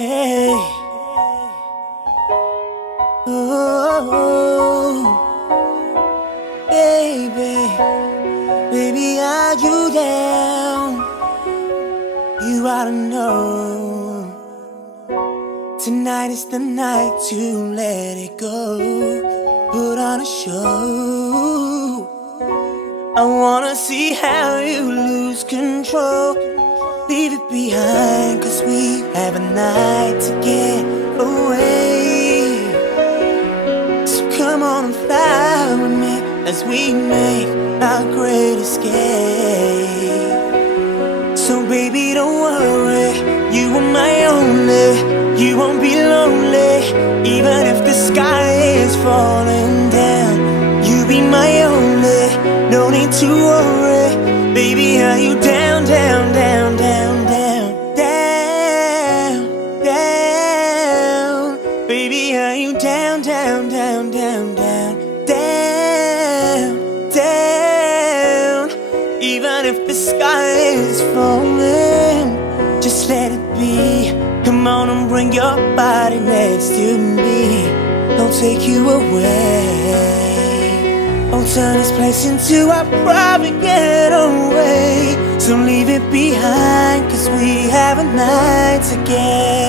Hey, oh, baby, baby, are you down? You ought to know tonight is the night to let it go. Put on a show. I wanna see how you lose control. Leave it behind, 'cause we have a night to get away. So come on and fly with me as we make our great escape. So baby, don't worry, you are my only. You won't be lonely, even if the sky is falling down. You be my only, no need to worry. Baby, are you down, down, down, down, down, down, down? Baby, are you down, down, down, down, down, down, down? Even if the sky is falling, just let it be. Come on and bring your body next to me. I'll take you away. I'll turn this place into a private getaway. So leave it behind, 'cause we have a night to get